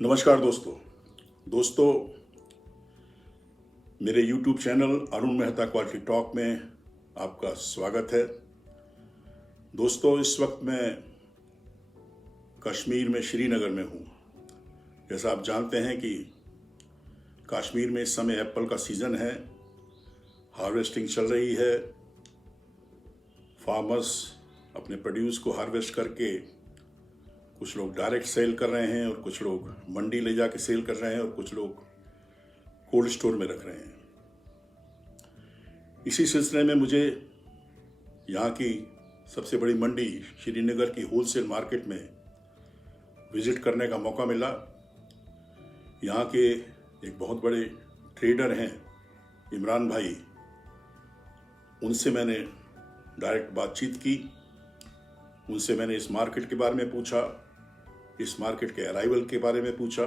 नमस्कार दोस्तों मेरे YouTube channel Arun Mehta quality talk में आपका स्वागत है। दोस्तों, इस वक्त मैं कश्मीर में श्रीनगर में हूँ। जैसा आप जानते हैं कि कश्मीर में इस समय एप्पल का सीज़न है, हार्वेस्टिंग चल रही है। फार्मर्स अपने प्रोड्यूस को हार्वेस्ट करके कुछ लोग डायरेक्ट सेल कर रहे हैं और कुछ लोग मंडी ले जाके सेल कर रहे हैं और कुछ लोग कोल्ड स्टोर में रख रहे हैं। इसी सिलसिले में मुझे यहाँ की सबसे बड़ी मंडी श्रीनगर की होलसेल मार्केट में विजिट करने का मौका मिला। यहाँ के एक बहुत बड़े ट्रेडर हैं इमरान भाई, उनसे मैंने डायरेक्ट बातचीत की। उनसे मैंने इस मार्केट के बारे में पूछा, इस मार्केट के अराइवल के बारे में पूछा,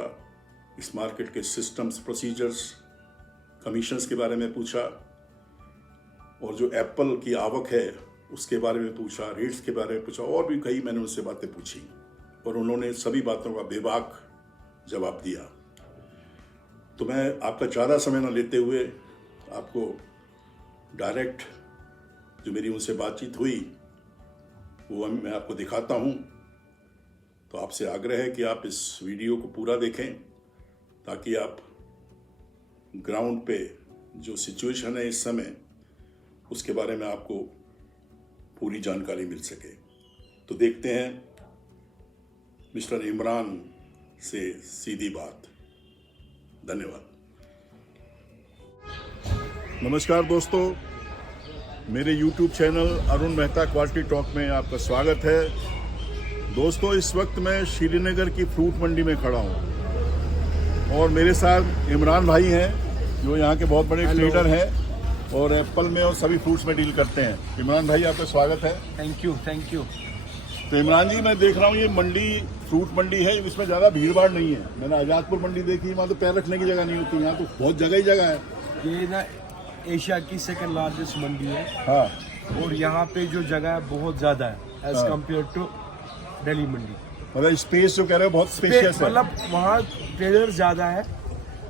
इस मार्केट के सिस्टम्स, प्रोसीजर्स, कमीशंस के बारे में पूछा और जो एप्पल की आवक है उसके बारे में पूछा, रेट्स के बारे में पूछा और भी कई मैंने उनसे बातें पूछी और उन्होंने सभी बातों का बेबाक जवाब दिया। तो मैं आपका ज़्यादा समय न लेते हुए आपको डायरेक्ट जो मेरी उनसे बातचीत हुई वो मैं आपको दिखाता हूँ। तो आपसे आग्रह है कि आप इस वीडियो को पूरा देखें ताकि आप ग्राउंड पे जो सिचुएशन है इस समय उसके बारे में आपको पूरी जानकारी मिल सके। तो देखते हैं मिस्टर इमरान से सीधी बात। धन्यवाद। नमस्कार दोस्तों, मेरे YouTube channel Arun Mehta quality talk में आपका स्वागत है। दोस्तों, इस वक्त मैं श्रीनगर की फ्रूट मंडी में खड़ा हूँ और मेरे साथ इमरान भाई हैं जो यहाँ के बहुत बड़े ट्रेडर हैं और एप्पल में और सभी फ्रूट्स में डील करते हैं। इमरान भाई, आपका स्वागत है। Thank you. तो इमरान जी, मैं देख रहा हूँ ये मंडी फ्रूट मंडी है, इसमें ज़्यादा भीड़ भाड़ नहीं है। मैंने आज़ादपुर मंडी देखी, वहाँ तो पैर रखने की जगह नहीं होती, यहाँ तो बहुत जगह ही जगह है। ये ना एशिया की सेकंड लार्जेस्ट मंडी है। हाँ, और यहाँ पे जो जगह है बहुत ज़्यादा है एज कम्पेयर टू दिल्ली मंडी। मतलब स्पेस जो कह रहे हो बहुत स्पेशियस है। मतलब वहाँ ट्रेडर्स ज़्यादा है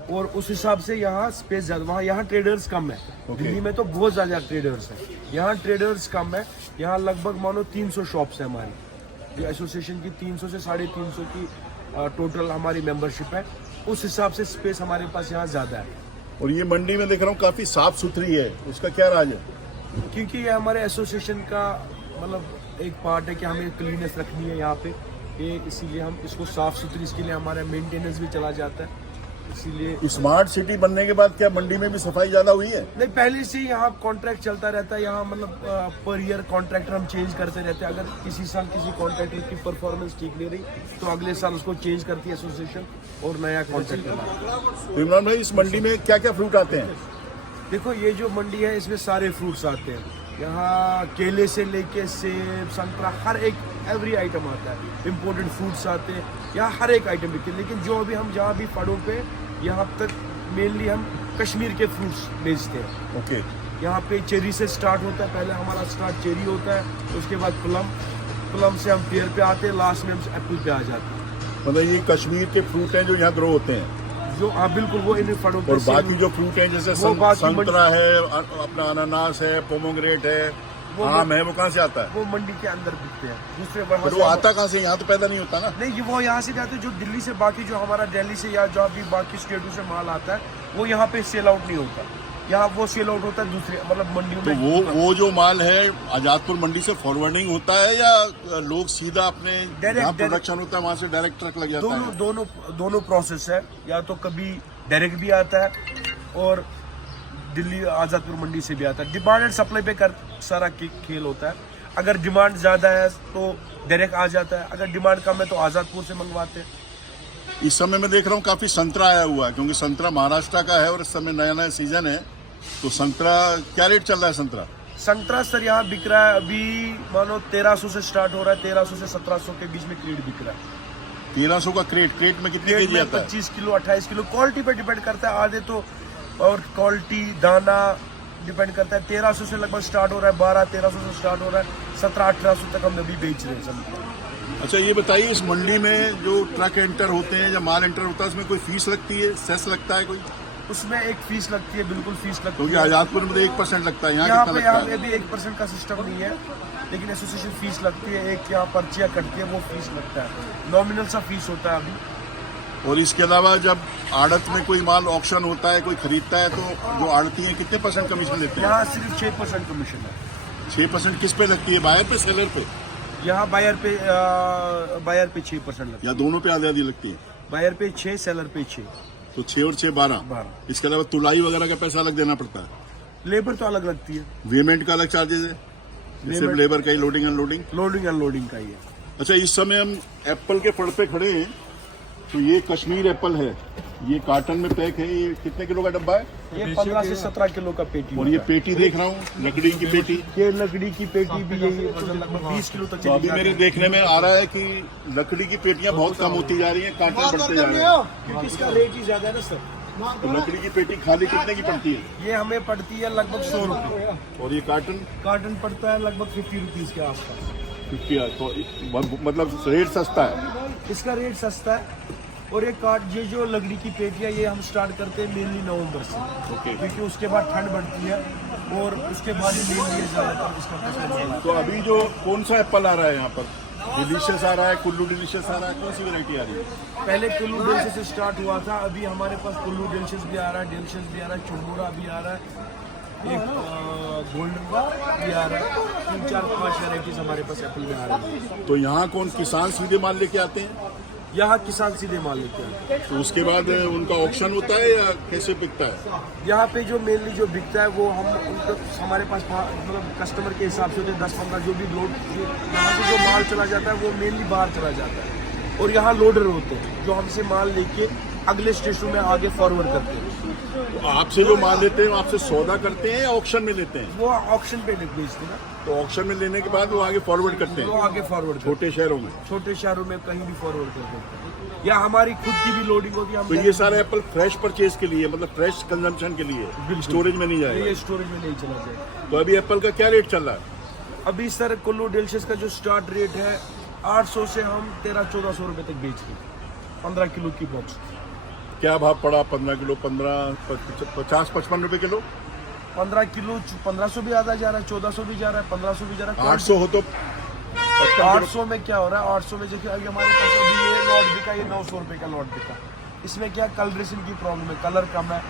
और उस हिसाब से यहाँ स्पेस ज़्यादा, वहाँ यहाँ ट्रेडर्स कम है। दिल्ली में तो बहुत ज़्यादा ट्रेडर्स है, यहाँ ट्रेडर्स कम है। यहाँ लगभग मानो 300 शॉप्स है हमारी, जो एसोसिएशन की 300 से 350 की टोटल हमारी मेंबरशिप है। उस हिसाब से स्पेस हमारे पास यहाँ ज़्यादा है। और ये मंडी में देख रहा हूँ काफ़ी साफ सुथरी है, उसका क्या राज है? क्योंकि ये हमारे एसोसिएशन का मतलब एक पार्ट है कि हमें क्लीनेस रखनी है यहाँ पे, ये इसीलिए हम इसको साफ सुथरी, इसके लिए हमारा मेंटेनेंस भी चला जाता है। इसीलिए स्मार्ट सिटी बनने के बाद क्या मंडी में भी सफाई ज़्यादा हुई है? नहीं, पहले से ही यहाँ कॉन्ट्रैक्ट चलता रहता है। यहाँ मतलब पर ईयर कॉन्ट्रैक्टर हम चेंज करते रहते हैं। अगर किसी साल किसी कॉन्ट्रैक्टर की परफॉर्मेंस ठीक नहीं रही तो अगले साल उसको चेंज करती है एसोसिएशन और नया कॉन्ट्रैक्टर। तो इमरान भाई, इस मंडी में क्या क्या फ्रूट आते हैं? देखो, ये जो मंडी है इसमें सारे फ्रूट्स आते हैं। यहाँ केले से लेके सेब, संतरा, हर एक एवरी आइटम आता है। इम्पोर्टेड फ्रूट्स आते हैं, यहाँ हर एक आइटम बिकते हैं। लेकिन जो अभी हम जहाँ भी फड़ों पे यहाँ तक मेनली हम कश्मीर के फ्रूट्स बेचते हैं। ओके। यहाँ पे चेरी से स्टार्ट होता है, पहले हमारा स्टार्ट चेरी होता है, उसके बाद प्लम से हम पेयर पे आते हैं, लास्ट में हम एप्पल पे आ जाते हैं। मतलब ये कश्मीर के फ्रूट हैं जो यहाँ ग्रो होते हैं जो बिल्कुल वो इन फड़ों पे। और बाकी जो फ्रूट हैं जैसे संतरा है, अपना अनानास है, पोमोग्रेनेट है, आम है, वो कहाँ से आता है? वो मंडी के अंदर बिकते हैं। दूसरे पर वो आता कहाँ से? यहाँ तो पैदा नहीं होता ना? नहीं, वो यहाँ से जाते हैं। जो दिल्ली से बाकी जो हमारा दिल्ली से या जो अभी बाकी स्टेटों से माल आता है वो यहाँ पे सेल आउट नहीं होता। यहाँ वो सेल आउट होता है दूसरी मतलब मंडियों में। तो वो जो माल है आजादपुर मंडी से फॉरवर्डिंग होता है या लोग सीधा अपने जहाँ प्रोडक्शन होता है वहाँ से डायरेक्ट ट्रक लग जाता है? दोनों प्रोसेस है। या तो कभी डायरेक्ट भी आता है और दिल्ली आजादपुर मंडी से भी आता है। डिमांड एंड सप्लाई पे सारा खेल होता है। अगर डिमांड ज़्यादा है तो डायरेक्ट आ जाता है, अगर डिमांड कम है तो आजादपुर से मंगवाते हैं। इस समय मैं देख रहा हूँ काफ़ी संतरा आया हुआ है, क्योंकि संतरा महाराष्ट्र का है और इस समय नया नया सीजन है। तो संतरा क्या रेट चल रहा है? संतरा सर यहाँ बिक रहा है अभी मानो 1300 से स्टार्ट हो रहा है, 1300 से 1700 के बीच में क्रेट बिक रहा है। 1300 का क्रेट में कितने केजी आता है? 25 किलो 28 किलो, क्वालिटी पे डिपेंड करता है। आधे तो और क्वालिटी दाना डिपेंड करता है। 1300 से लगभग स्टार्ट हो रहा है, 1200-1300 से स्टार्ट हो रहा है, 1700-1800 तक हम अभी बेच रहे हैं। अच्छा ये बताइए, इस मंडी में जो ट्रक एंटर होते हैं या माल एंटर होता है उसमें कोई फीस लगती है, सेस लगता है कोई? उसमें एक फीस लगती है, बिल्कुल फीस लगती क्योंकि है। आजादपुर में 1% लगता है, यहाँ यहाँ कितना पे लगता यहाँ है? पे भी 1% का सिस्टम नहीं है, लेकिन एसोसिएशन फीस लगती है। एक यहाँ पर्चियाँ कटती है, वो फीस लगता है, नॉमिनल सा फीस होता है अभी। और इसके अलावा जब आड़त में कोई माल ऑक्शन होता है, कोई खरीदता है, तो जो आड़ती है कितने % कमीशन लेते हैं? यहाँ सिर्फ 6% कमीशन है। 6% किस पे लगती है, बायर पे सेलर पे, यहाँ बायर पे 6% लगता या दोनों पे आधी आधी लगती है? है। बायर पे 6, सेलर पे 6। तो 6 और 6 12। 12। इसके अलावा तुलाई वगैरह का पैसा अलग देना पड़ता है? लेबर तो अलग लगती है, पेमेंट का अलग चार्जेस है? सिर्फ लेबर का ही, लोडिंग अनलोडिंग? लोडिंग अनलोडिंग का ही है। अच्छा, इस समय हम एप्पल के फड़ पे खड़े हैं, तो ये कश्मीर एप्पल है, ये कार्टन में पैक है। ये कितने किलो का डब्बा है? ये 15 से 17 किलो का पेटी और ये पेटी देख रहा हूँ, लकड़ी की पेटी। ये लकड़ी की पेटी भी यही वजन लगभग 20 किलो तक तो अभी मेरे देखने में आ रहा है कि लकड़ी की पेटियां बहुत कम होती जा रही हैं, कार्टन बढ़ते जा रहे हैं। क्योंकि इसका रेट ही ज्यादा है ना सर। तो लकड़ी की पेटी खाली कितने की पड़ती है? ये हमें पड़ती है लगभग 100 रुपये। और ये कार्टन? कार्टन पड़ता है लगभग 50 रुपीज के आसपास। 50 है, तो मतलब रेट सस्ता है। इसका रेट सस्ता है। और एक कार्ड ये जो लकड़ी की पेटियाँ, ये हम स्टार्ट करते हैं मेनली नवंबर से, ओके। क्योंकि उसके बाद ठंड बढ़ती है और उसके बाद ही मेनली ज़्यादातर इसका पसंद है। तो अभी जो कौन सा एप्पल आ रहा है यहाँ पर? डिलीशियस आ रहा है, कुल्लू डिलीशियस आ रहा है, कौन सी वैरायटी आ रही है? पहले कुल्लू डेलिशियस से स्टार्ट हुआ था, अभी हमारे पास कुल्लू डेलिशियस भी आ रहा है, डेलिशियस भी आ रहा है, चुरमुरा भी आ रहा है, एक गोल्डन भी आ रहा है। 3, 4, 5 वैरायटीज हमारे पास एप्पल में आ रही है। तो यहाँ कौन किसान सीधे माल लेके आते हैं? यहाँ किसान सीधे माल लेते हैं। तो उसके बाद उनका ऑक्शन होता है या कैसे बिकता है? यहाँ पे जो मेनली जो बिकता है वो हम उनको हमारे पास मतलब कस्टमर के हिसाब से होते हैं 10-15 जो भी लोड, यहाँ से जो माल चला जाता है वो मेनली बाहर चला जाता है। और यहाँ लोडर होते हैं जो हमसे माल लेके अगले स्टेशन में आगे फॉरवर्ड करते हैं। तो आपसे जो माल लेते हैं वो आपसे सौदा करते हैं या ऑक्शन में लेते हैं? वो ऑक्शन पे बेचते हैं। तो ऑक्शन में लेने के बाद वो आगे फॉरवर्ड करते वो हैं आगे फॉरवर्ड करते छोटे शहरों में? हैं। छोटे शहरों में कहीं भी फॉरवर्ड कर देते हैं, या हमारी खुद की भी लोडिंग होती है। तो ये सारे एप्पल फ्रेश परचेज के लिए, मतलब फ्रेश कंजम्पशन के लिए, स्टोरेज में नहीं जाएगा? ये स्टोरेज में नहीं चला जाए। तो अभी एप्पल का क्या रेट चल रहा है? अभी सर कुल्लू डेलिशियस का जो स्टार्ट रेट है 800 से हम 1300-1400 रुपए तक बेच रहे हैं 15 किलो की बॉक्स। क्या भाव पड़ा 15 किलो? 50-55 रुपए किलो? 15 किलो 1500 भी आधा जा रहा है, 1400 भी जा रहा है, 1500 भी जा रहा है। 800 हो तो 800 में क्या हो रहा है? 800 में देखिए अभी हमारे पास अभी ये लॉट बिका, ये 900 रुपए का लॉट बिका। इसमें क्या कलरेशन की प्रॉब्लम है, कलर कम है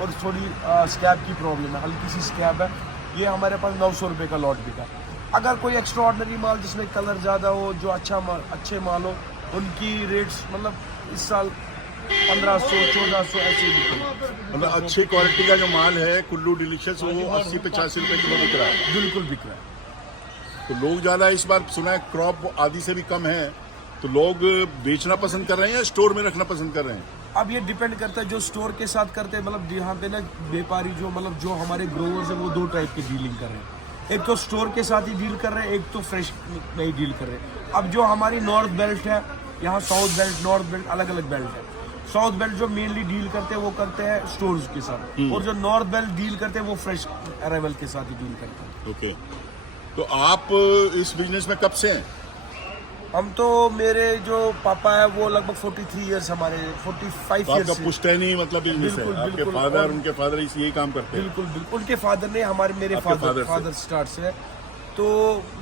और थोड़ी स्कैब की प्रॉब्लम है, हल्की सी स्कैब है। ये हमारे पास 900 रुपए का लॉट बिका। अगर कोई एक्स्ट्रा ऑर्डनरी माल जिसमें कलर ज़्यादा हो, जो अच्छे माल हो, उनकी रेट्स मतलब इस साल 1500-1400 ऐसे ही बिके। मतलब अच्छी क्वालिटी का जो माल है कुल्लू डिलीशियस वो 80-85 रुपए किलो बिक रहा है। बिल्कुल बिक रहा है। तो लोग ज़्यादा इस बार सुना है क्रॉप आदि से भी कम है, तो लोग बेचना पसंद कर रहे हैं या स्टोर में रखना पसंद कर रहे हैं? अब ये डिपेंड करता है जो स्टोर के साथ करते हैं। मतलब यहाँ पे ना व्यापारी जो मतलब जो हमारे ग्रोवर्स हैं वो 2 टाइप की डीलिंग कर रहे हैं। एक तो स्टोर के साथ ही डील कर रहे हैं, एक तो फ्रेश में ही डील कर रहे हैं। अब जो हमारी नॉर्थ बेल्ट है, यहाँ साउथ बेल्ट नॉर्थ बेल्ट अलग अलग बेल्ट है। साउथ बेल्ट जो मेनली डील करते हैं वो करते हैं स्टोर्स के साथ, और जो नॉर्थ बेल्ट डील करते हैं वो फ्रेश अराइवल के साथ ही डील करते हैं। ओके। तो आप इस बिजनेस में कब से हैं? हम तो मेरे जो पापा है वो लगभग 43 ईयर्स, हमारे 45 तो ईयर्स आपका पुश्तैनी मतलब बिजनेस है? बिल्कुल, आपके बिल्कुल। फादर, उनके फादर यही काम करते हैं? बिल्कुल बिल्कुल। उनके फादर ने मेरे आपके फादर स्टार्ट से है। तो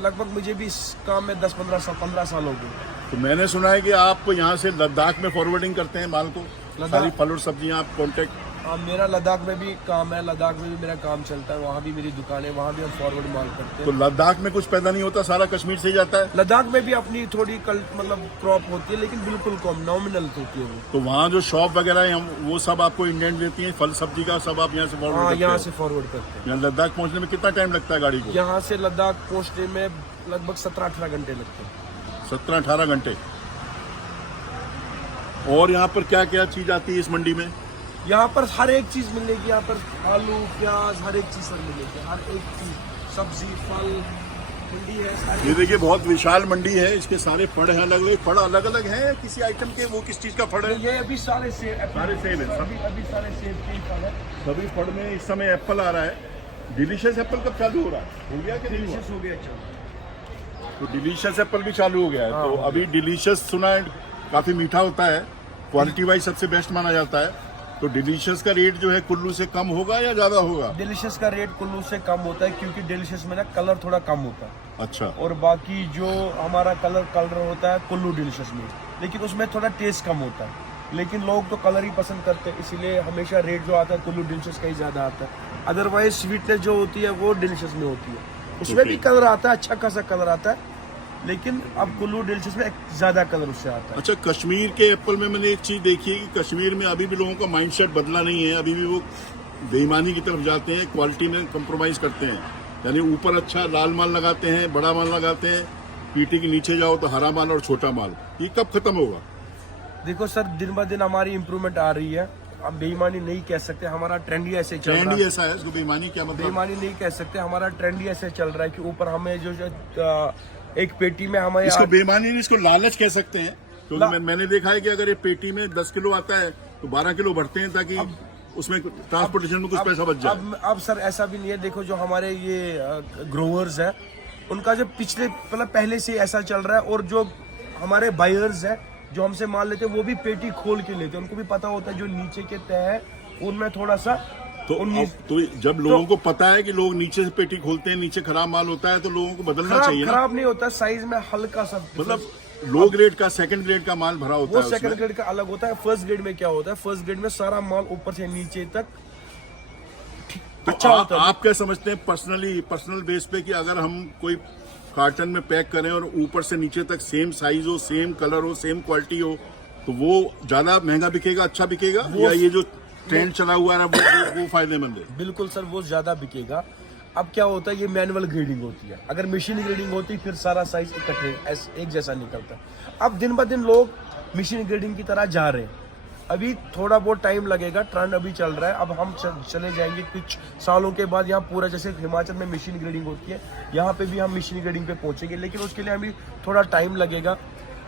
लगभग मुझे भी इस काम में 15 साल हो गए। तो मैंने सुना है कि आप यहाँ से लद्दाख में फॉरवर्डिंग करते हैं माल को, सारी फल और सब्जियाँ आप कॉन्टेक्ट? मेरा लद्दाख में भी काम है, लद्दाख में भी मेरा काम चलता है, वहाँ भी मेरी दुकान है, वहाँ भी हम फॉरवर्ड माल करते तो हैं। लद्दाख में कुछ पैदा नहीं होता, सारा कश्मीर से ही जाता है? लद्दाख में भी अपनी थोड़ी मतलब क्रॉप होती है, लेकिन बिल्कुल कम नॉमिनल होती है वो। तो वहाँ जो शॉप वगैरह है वो सब आपको इंडियन देती है, फल सब्जी का सब आप यहाँ से फॉरवर्ड हाँ, करते यहाँ हैं? से फॉरवर्ड करते हैं। यहाँ लद्दाख पहुँचने में कितना टाइम लगता है गाड़ी को? यहाँ से लद्दाख पहुँचने में लगभग 17-18 घंटे लगते हैं। 17-18 घंटे। और यहाँ पर क्या क्या चीज आती है इस मंडी में? यहाँ पर हर एक चीज मिलेगी। यहाँ पर आलू प्याज हर एक चीज सर मिलेगी, हर एक चीज, सब्जी फल मंडी है। ये देखिए बहुत विशाल मंडी है, इसके सारे फड़ हैं, अलग अलग फड़ अलग अलग हैं किसी आइटम के? वो किस चीज का फड़ है? ये अभी सारे सेब, सारे सेब है, अभी सारे सेब के ही फल है। सभी फड़ में इस समय एप्पल आ रहा है। डिलीशियस एप्पल कब चालू हो रहा है? हो गया कि नहीं हुआ? डिलीशियस हो गया। अच्छा तो डिलीशियस एप्पल भी चालू हो गया है। तो अभी डिलीशियस सुना है काफी मीठा होता है, क्वालिटी वाइज सबसे बेस्ट माना जाता है। तो डिलीशियस का रेट जो है कुल्लू से कम होगा या ज्यादा होगा? डिलीशियस का रेट कुल्लू से कम होता है क्योंकि डिलीशियस में ना कलर थोड़ा कम होता है। अच्छा। और बाकी जो हमारा कलर होता है कुल्लू डिलीशियस में, लेकिन उसमें थोड़ा टेस्ट कम होता है। लेकिन लोग तो कलर ही पसंद करते हैं, इसीलिए हमेशा रेट जो आता है कुल्लू डिलीशियस का ही ज्यादा आता है। अदरवाइज स्वीटनेस जो होती है वो डिलीशियस में होती है, उसमें भी कलर आता है, अच्छा खासा कलर आता है, लेकिन अब कुल्लू डिलीशियस में ज्यादा कलर उससे आता है। अच्छा, कश्मीर के एप्पल में मैंने एक चीज देखी है कि कश्मीर में अभी भी लोगों का माइंडसेट बदला नहीं है, अभी भी वो बेईमानी की तरफ जाते हैं, क्वालिटी में कंप्रोमाइज करते हैं। यानी ऊपर अच्छा लाल माल लगाते हैं, बड़ा माल लगाते हैं, पीटी के नीचे जाओ तो हरा माल और छोटा माल। ये कब खत्म होगा? देखो सर, दिन ब दिन हमारी इम्प्रूवमेंट आ रही है। अब बेईमानी नहीं कह सकते, हमारा ट्रेंड ही ऐसे चल रहा है। ट्रेंड ही ऐसा है, इसको बेईमानी क्या मतलब? बेईमानी नहीं कह सकते, हमारा ट्रेंड ही ऐसे चल रहा है कि ऊपर हमें जो एक पेटी में हमें इसको बेईमानी नहीं, इसको लालच कह सकते हैं। क्योंकि मैंने देखा है कि अगर ये पेटी में 10 किलो आता है तो 12 किलो भरते हैं ताकि उसमें ट्रांसपोर्टेशन में कुछ पैसा बच जाए। अब सर ऐसा भी नहीं है। देखो जो हमारे ये ग्रोवर्स है, उनका जो पिछले मतलब पहले से ऐसा चल रहा है, और जो हमारे बायर्स है जो हमसे माल लेते हैं वो भी पेटी खोल के लेते हैं। उनको भी पता होता है जो नीचे के तय है उनमें थोड़ा सा तो जब लोगों को पता है कि लोग नीचे से पेटी खोलते हैं, नीचे खराब माल होता है, तो लोगों को बदलना चाहिए ना। खराब नहीं होता, साइज में हल्का सा मतलब लो ग्रेड का सेकंड ग्रेड का माल भरा होता है, वो सेकंड ग्रेड का अलग होता है। फर्स्ट ग्रेड में क्या होता है, फर्स्ट ग्रेड में सारा माल ऊपर से नीचे तक तो अच्छा होता है। आप क्या समझते हैं पर्सनल बेस पे कि अगर हम कोई कार्टन में पैक करें और ऊपर से नीचे तक सेम साइज हो, सेम कलर हो, सेम क्वालिटी हो, तो वो ज्यादा महंगा बिकेगा, अच्छा बिकेगा, या ये जो ट्रेंड चला हुआ है वो फायदेमंद है? बिल्कुल सर, वो ज्यादा बिकेगा। अब क्या होता है, ये मैनुअल ग्रेडिंग होती है। अगर मशीन ग्रेडिंग होती फिर सारा साइज इकट्ठे एक जैसा निकलता है। अब दिन ब दिन लोग मशीन ग्रेडिंग की तरह जा रहे हैं। अभी थोड़ा बहुत टाइम लगेगा, ट्रेंड अभी चल रहा है। अब हम चले जाएंगे कुछ सालों के बाद, यहाँ पूरा जैसे हिमाचल में मशीन ग्रेडिंग होती है, यहाँ पे भी हम मशीन ग्रेडिंग पे पहुंचेंगे, लेकिन उसके लिए अभी थोड़ा टाइम लगेगा।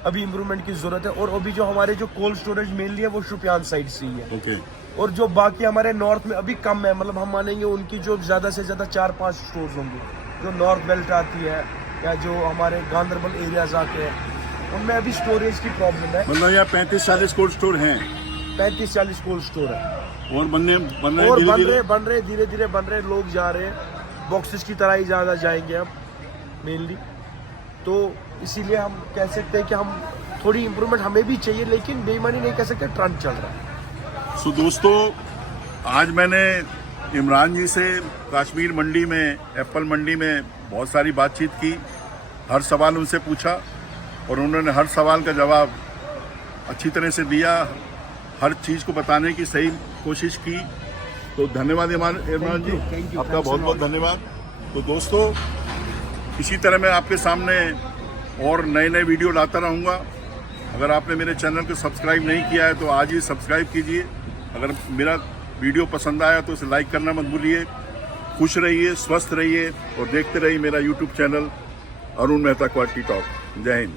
अभी इम्प्रूवमेंट की जरूरत है। और अभी जो हमारे जो कोल्ड स्टोरेज मेनली है वो शुपियान साइड से ही है। ओके। और जो बाकी हमारे नॉर्थ में अभी कम है, मतलब हम मानेंगे उनकी जो ज्यादा से ज्यादा 4-5 स्टोर्स होंगे। जो नॉर्थ बेल्ट आती है या जो हमारे गांधरबल एरियाज आते हैं, उनमें अभी स्टोरेज की प्रॉब्लम है। मतलब यहाँ 35-40 कोल्ड स्टोर हैं, 35-40 कोल्ड स्टोर है, और बन रहे धीरे धीरे बन रहे, लोग जा रहे हैं। बॉक्सेस की तरह ही ज्यादा जाएंगे अब मेनली। तो इसीलिए हम कह सकते हैं कि हम थोड़ी इम्प्रूवमेंट हमें भी चाहिए, लेकिन बेईमानी नहीं कह सकते, ट्रेंड चल रहा है। सो दोस्तों, आज मैंने इमरान जी से कश्मीर मंडी में, एप्पल मंडी में बहुत सारी बातचीत की, हर सवाल उनसे पूछा और उन्होंने हर सवाल का जवाब अच्छी तरह से दिया, हर चीज़ को बताने की सही कोशिश की। तो धन्यवाद इमरान जी, आपका बहुत बहुत धन्यवाद। तो दोस्तों, इसी तरह मैं आपके सामने और नए नए वीडियो लाता रहूँगा। अगर आपने मेरे चैनल को सब्सक्राइब नहीं किया है तो आज ही सब्सक्राइब कीजिए। अगर मेरा वीडियो पसंद आया तो उसे लाइक करना मत भूलिए। खुश रहिए, स्वस्थ रहिए और देखते रहिए मेरा YouTube channel Arun Mehta quality talk. जय हिंद।